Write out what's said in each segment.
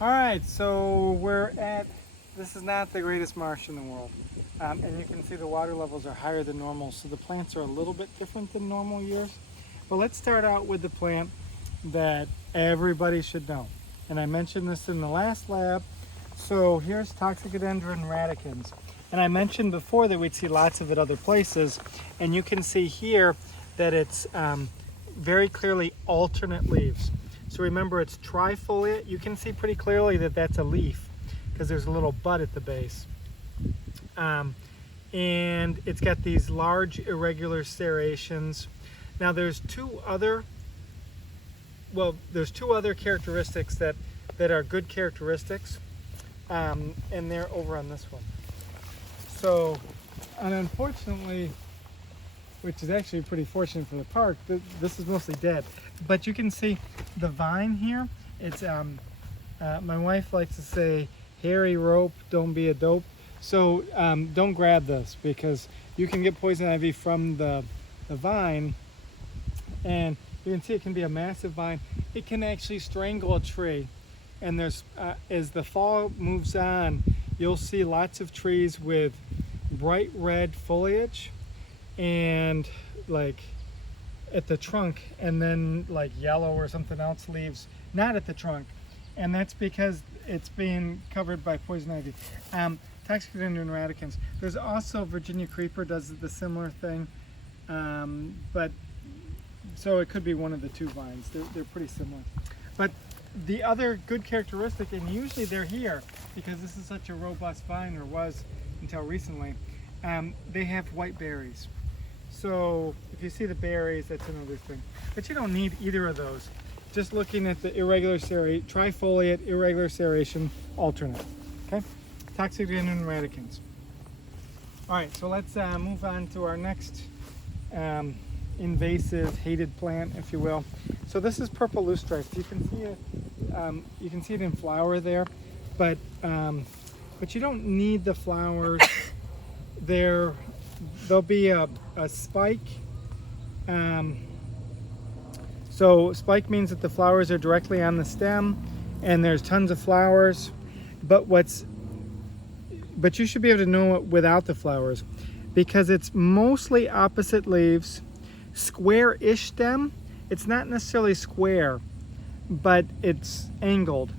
All right, so this is not the greatest marsh in the world. And you can see the water levels are higher than normal, so the plants are a little bit different than normal years. But let's start out with the plant that everybody should know. And I mentioned this in the last lab. So here's Toxicodendron radicans. And I mentioned before that we'd see lots of it other places. And you can see here that it's very clearly alternate leaves. So remember, it's trifoliate. You can see pretty clearly that that's a leaf because there's a little bud at the base. And it's got these large irregular serrations. Now there's two other characteristics that are good characteristics, and they're over on this one. So, and unfortunately, which is actually pretty fortunate for the park, this is mostly dead. But you can see the vine here. It's my wife likes to say, hairy rope, don't be a dope. So don't grab this because you can get poison ivy from the vine, and you can see it can be a massive vine. It can actually strangle a tree. And there's as the fall moves on, you'll see lots of trees with bright red foliage and like at the trunk, and then like yellow or something else leaves not at the trunk, and that's because it's being covered by poison ivy. Toxicodendron radicans. There's also Virginia creeper does the similar thing, but so it could be one of the two vines. They're pretty similar. But the other good characteristic, and usually they're here because this is such a robust vine, or was until recently, they have white berries. So if you see the berries, that's another thing. But you don't need either of those. Just looking at the irregular serration, trifoliate, irregular serration, alternate. Okay? Toxicodendron radicans. All right, so let's move on to our next invasive, hated plant, if you will. So this is purple loosestrife. You can see it. You can see it in flower there, but you don't need the flowers. There'll be a spike. So spike means that the flowers are directly on the stem, and there's tons of flowers. But you should be able to know it without the flowers, because it's mostly opposite leaves, square-ish stem. It's not necessarily square, but it's angled,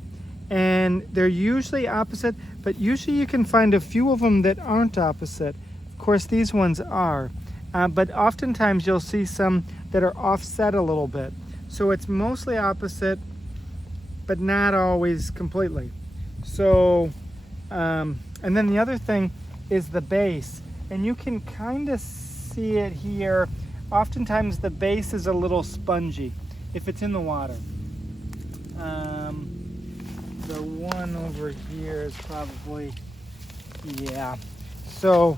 and they're usually opposite, but usually you can find a few of them that aren't opposite. Of course, these ones are, but oftentimes you'll see some that are offset a little bit. So it's mostly opposite, but not always completely. So, and then the other thing is the base, and you can kind of see it here. Oftentimes the base is a little spongy if it's in the water. The one over here is probably, yeah. So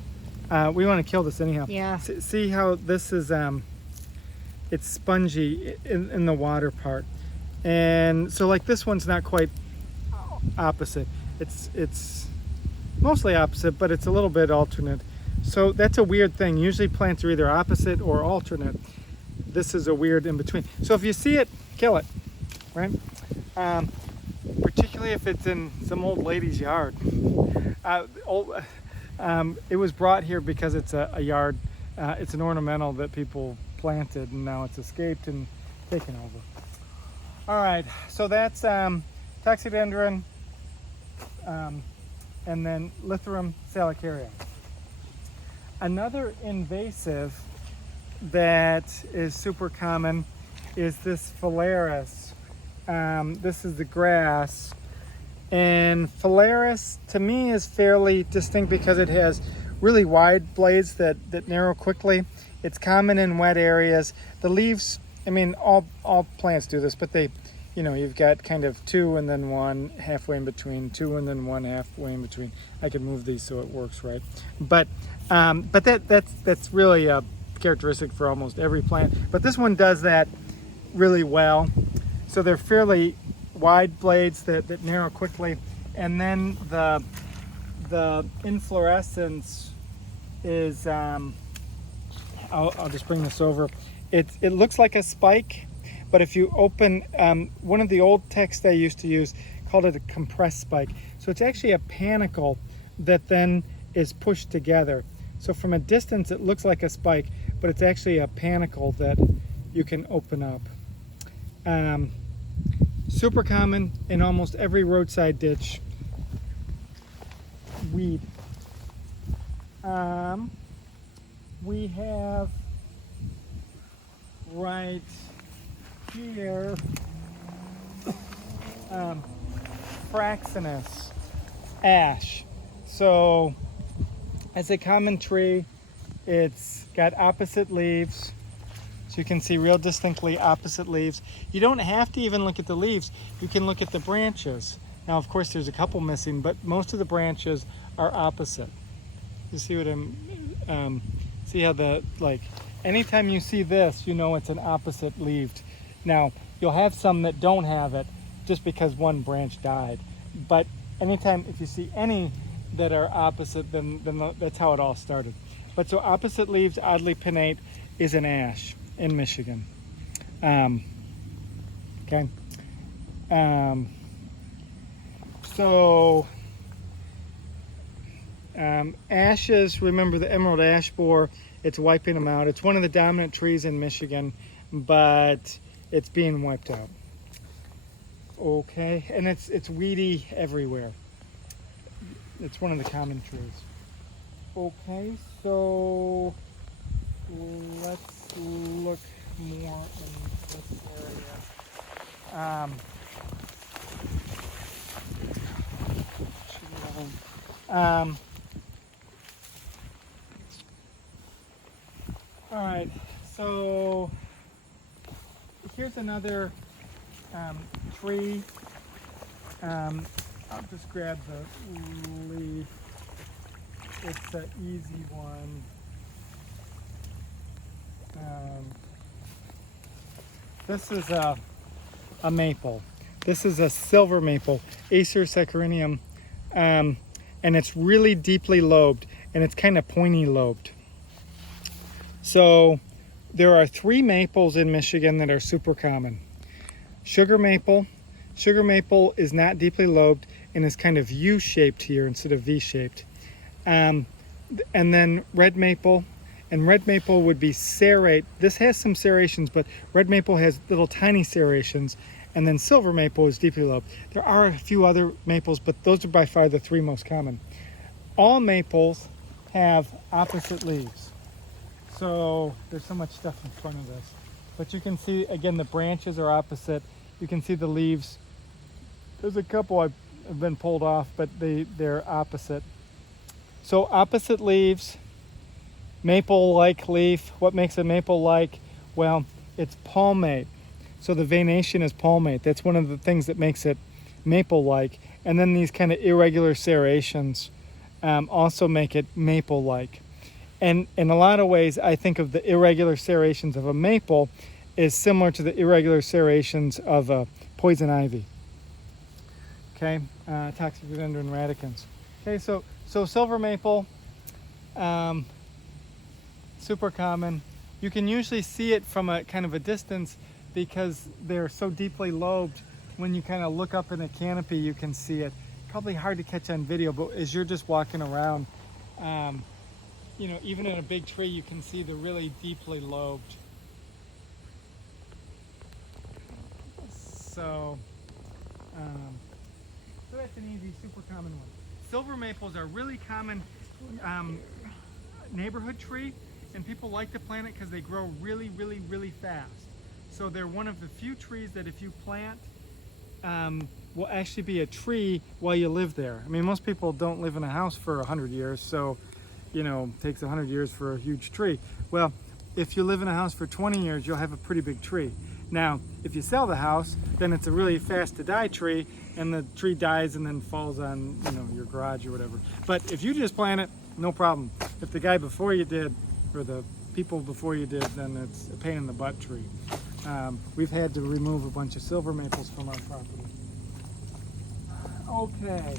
we want to kill this anyhow. Yeah. See how this is, it's spongy in the water part. And so like this one's not quite opposite. It's mostly opposite, but it's a little bit alternate. So that's a weird thing. Usually plants are either opposite or alternate. This is a weird in between. So if you see it, kill it, right? Particularly if it's in some old lady's yard. It was brought here because it's a yard. It's an ornamental that people planted, and now it's escaped and taken over. All right, so that's Toxicodendron, and then Lithorum salicaria. Another invasive that is super common is this Phalaris. This is the grass, and Phalaris to me is fairly distinct because it has really wide blades that narrow quickly. It's common in wet areas. The leaves, I mean, all plants do this, but they, you know, you've got kind of two and then one halfway in between, two and then one halfway in between. I could move these so it works right, but that's really a characteristic for almost every plant. But this one does that really well. So they're fairly wide blades that narrow quickly, and then the inflorescence is I'll just bring this over. It looks like a spike, but if you open one of the old texts I used to use called it a compressed spike. So it's actually a panicle that then is pushed together. So from a distance it looks like a spike, but it's actually a panicle that you can open up. Super common in almost every roadside ditch. Weed. We have right here Fraxinus ash. So as a common tree, it's got opposite leaves. So you can see real distinctly opposite leaves. You don't have to even look at the leaves. You can look at the branches. Now, of course, there's a couple missing, but most of the branches are opposite. You see what I'm, see how anytime you see this, you know it's an opposite leaved. Now, you'll have some that don't have it just because one branch died. But anytime, if you see any that are opposite, then that's how it all started. But so opposite leaves, oddly pinnate, is an ash in Michigan. Okay. Ashes, remember the emerald ash borer, it's wiping them out. It's one of the dominant trees in Michigan, but it's being wiped out. Okay, and it's weedy everywhere. It's one of the common trees. Okay, so let's look more in this area. All right, so here's another tree. I'll just grab the leaf. It's an easy one. This is a maple. This is a silver maple, Acer saccharinum, and it's really deeply lobed, and it's kind of pointy lobed. So there are 3 maples in Michigan that are super common. Sugar maple. Sugar maple is not deeply lobed and is kind of U-shaped here instead of V-shaped. And then red maple. And red maple would be serrate. This has some serrations, but red maple has little tiny serrations. And then silver maple is deeply lobed. There are a few other maples, but those are by far the 3 most common. All maples have opposite leaves. So there's so much stuff in front of this. But you can see, again, the branches are opposite. You can see the leaves. There's a couple have been pulled off, but they're opposite. So opposite leaves, maple-like leaf. What makes a maple-like? Well, it's palmate. So the veination is palmate. That's one of the things that makes it maple-like. And then these kind of irregular serrations also make it maple-like. And in a lot of ways, I think of the irregular serrations of a maple is similar to the irregular serrations of a poison ivy. Okay, toxic rhododendron radicans. Okay, so silver maple, super common. You can usually see it from a kind of a distance because they're so deeply lobed. When you kind of look up in a canopy, you can see it. Probably hard to catch on video, but as you're just walking around, you know, even in a big tree, you can see the really deeply lobed. So that's an easy, super common one. Silver maples are really common neighborhood tree, and people like to plant it because they grow really, really, really fast. So they're one of the few trees that if you plant, will actually be a tree while you live there. I mean, most people don't live in a house for 100 years, so you know, it takes 100 years for a huge tree. Well, if you live in a house for 20 years, you'll have a pretty big tree. Now, if you sell the house, then it's a really fast to die tree, and the tree dies and then falls on, you know, your garage or whatever. But if you just plant it, no problem. If the guy before you did, or the people before you did, then it's a pain in the butt tree. We've had to remove a bunch of silver maples from our property. Okay,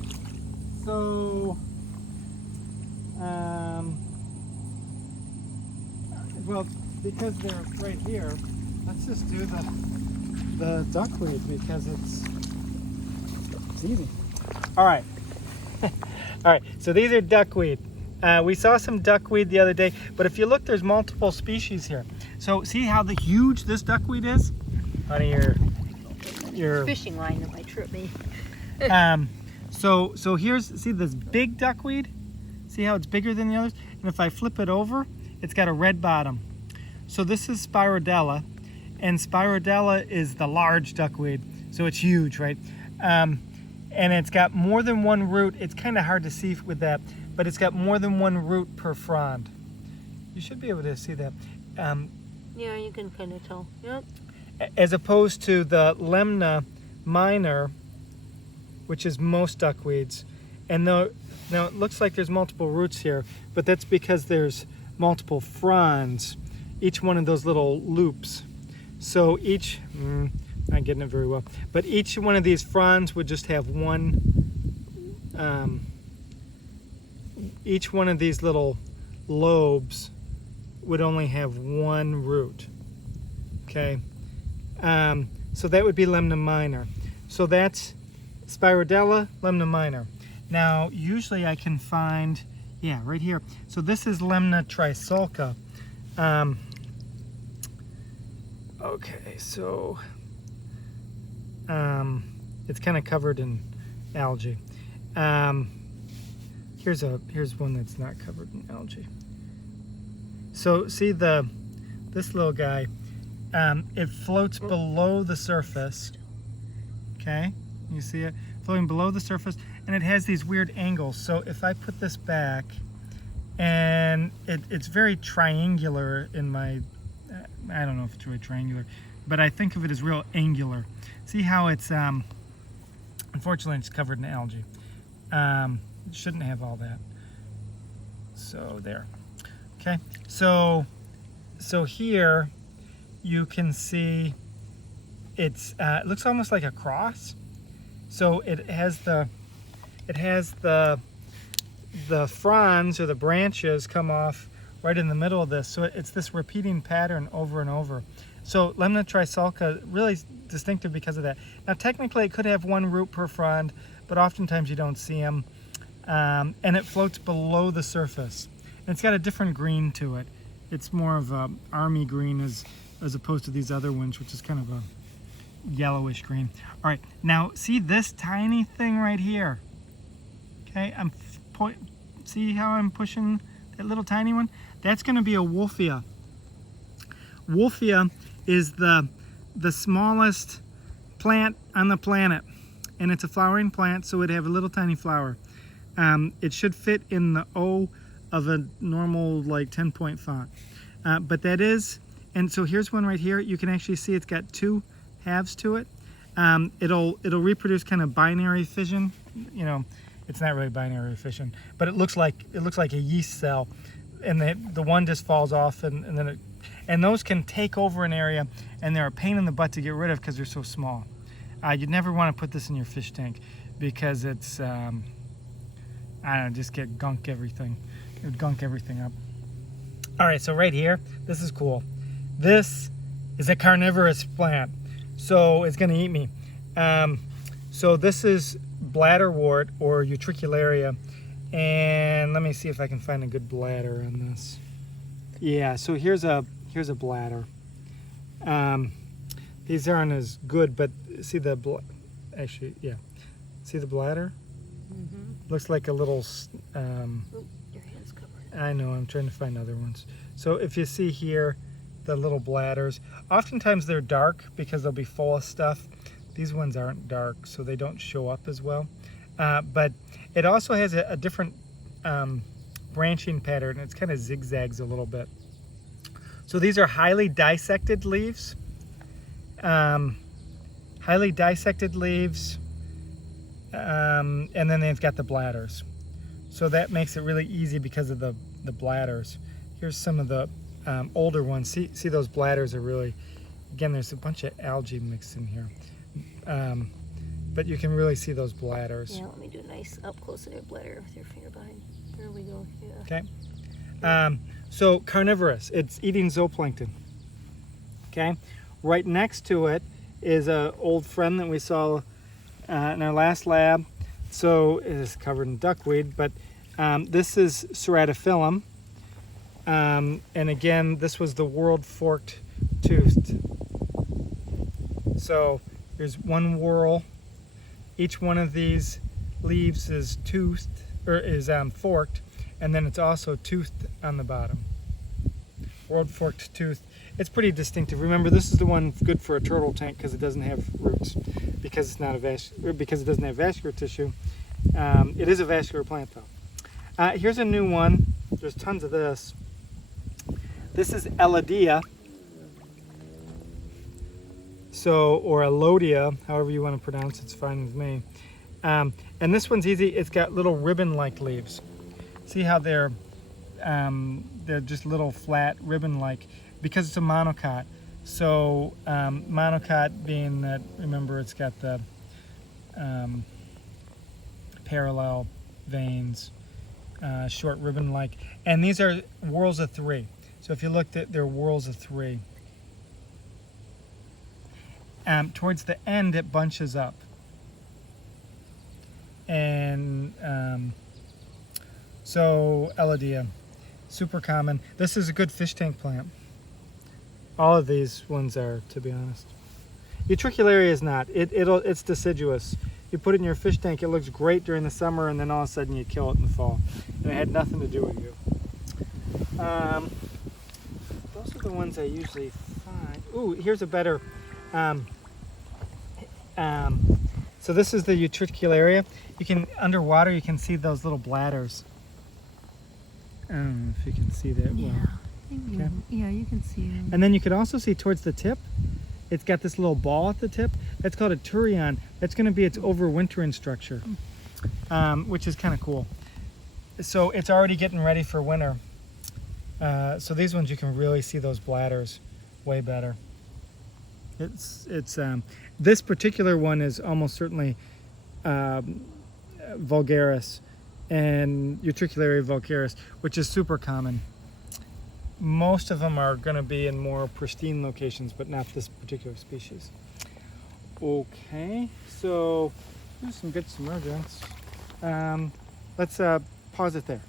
so well, because they're right here, let's just do the duckweed because it's It's easy. All right. All right, so these are duckweed. We saw some duckweed the other day, but if you look, there's multiple species here. So see how huge this duckweed is? Out of your fishing line that might trip me. So here's, see this big duckweed? See how it's bigger than the others? And if I flip it over, it's got a red bottom. So this is Spirodella, and Spirodella is the large duckweed. So it's huge, right? And it's got more than one root. It's kind of hard to see with that, but it's got more than one root per frond. You should be able to see that. Yeah, you can kind of tell. Yep. As opposed to the Lemna minor, which is most duckweeds. And now it looks like there's multiple roots here, but that's because there's multiple fronds, each one of those little loops. So each, not getting it very well, but each one of these fronds would just have one, each one of these little lobes would only have one root, okay? So that would be Lemna minor. So that's Spirodella, Lemna minor. Now, usually I can find, yeah, right here. So this is Lemna trisulca. Okay, so it's kind of covered in algae. Here's one that's not covered in algae. So see this little guy, it floats below the surface. Okay, you see it floating below the surface, and it has these weird angles. So if I put this back, and it's very triangular in my, I don't know if it's really triangular, but I think of it as real angular. See how it's, unfortunately it's covered in algae. It shouldn't have all that. So there. Okay, so here you can see it looks almost like a cross. So it has the fronds or the branches come off right in the middle of this. So it's this repeating pattern over and over. So Lemna trisulca really distinctive because of that. Now technically it could have one root per frond, but oftentimes you don't see them. And it floats below the surface. And it's got a different green to it. It's more of a army green as opposed to these other ones, which is kind of a yellowish green. All right, now see this tiny thing right here. Okay, see how I'm pushing that little tiny one? That's going to be a wolfia. Wolfia is the smallest plant on the planet, and it's a flowering plant, so it'd have a little tiny flower. It should fit in the O of a normal like 10-point font, but that is, and so here's one right here. You can actually see it's got two halves to it. It'll reproduce kind of binary fission. You know, it's not really binary fission, but it looks like a yeast cell, and the one just falls off, and then and those can take over an area, and they're a pain in the butt to get rid of because they're so small. You'd never want to put this in your fish tank because it's I don't know, just gunk everything. It would gunk everything up. All right, so right here, this is cool. This is a carnivorous plant, so it's going to eat me. So this is bladderwort or utricularia, and let me see if I can find a good bladder on this. Yeah, so here's a bladder. These aren't as good, but see the actually, yeah, see the bladder? Mm-hmm. Looks like a little. Oop, your hand's covered. I know. I'm trying to find other ones. So if you see here, the little bladders. Oftentimes they're dark because they'll be full of stuff. These ones aren't dark, so they don't show up as well. But it also has a different branching pattern. It's kind of zigzags a little bit. So these are highly dissected leaves. Highly dissected leaves. And then they've got the bladders. So that makes it really easy because of the bladders. Here's some of the older ones. See those bladders are really, again, there's a bunch of algae mixed in here. But you can really see those bladders. Yeah, let me do a nice up close of their bladder with your finger behind. There we go. Yeah. Okay. So carnivorous, it's eating zooplankton. Okay. Right next to it is an old friend that we saw in our last lab. So it is covered in duckweed, but this is Ceratophyllum. And again, this was the world forked toothed. So there's one whorl. Each one of these leaves is toothed, or is forked, and then it's also toothed on the bottom. World forked tooth. It's pretty distinctive. Remember, this is the one good for a turtle tank because it doesn't have roots, because it's not because it doesn't have vascular tissue. It is a vascular plant though. Here's a new one. There's tons of this. This is Elodea. So, or Elodia, however you want to pronounce it, it's fine with me. And this one's easy. It's got little ribbon-like leaves. See how they're just little flat ribbon-like because it's a monocot. So monocot being that, remember, it's got the parallel veins, short ribbon-like, and these are whorls of 3. So if you looked at, they're whorls of 3. Towards the end, it bunches up. And so Elodea, super common. This is a good fish tank plant. All of these ones are, to be honest. Utricularia is not. It's deciduous. You put it in your fish tank, it looks great during the summer, and then all of a sudden you kill it in the fall. And it had nothing to do with you. Those are the ones I usually find. Ooh, here's a better. So this is the Utricularia. You can, underwater, you can see those little bladders. I don't know if you can see that well. Yeah, yeah, you can see them. And then you could also see towards the tip, it's got this little ball at the tip. That's called a turion. That's going to be its overwintering structure, which is kind of cool. So it's already getting ready for winter. So these ones, you can really see those bladders way better. This particular one is almost certainly vulgaris, and Utricularia vulgaris, which is super common. Most of them are going to be in more pristine locations, but not this particular species. Okay, so there's some good submergence. Let's pause it there.